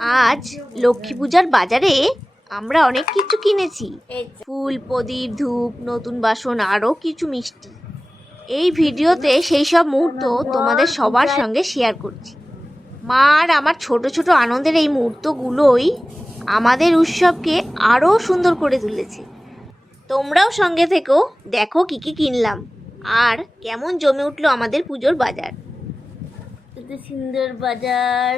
আজ লক্ষ্মী পূজার বাজারে আমরা অনেক কিছু কিনেছি। ফুল, প্রদীপ, ধূপ, নতুন বাসন, আরও কিছু মিষ্টি। এই ভিডিওতে সেই সব মুহূর্ত তোমাদের সবার সঙ্গে শেয়ার করছি। মা আর আমার ছোট ছোট আনন্দের এই মুহূর্তগুলোই আমাদের উৎসবকে আরও সুন্দর করে তুলেছে। তোমরাও সঙ্গে থেকো, দেখো কি কি কিনলাম আর কেমন জমে উঠলো আমাদের পুজোর বাজার। কত সুন্দর বাজার।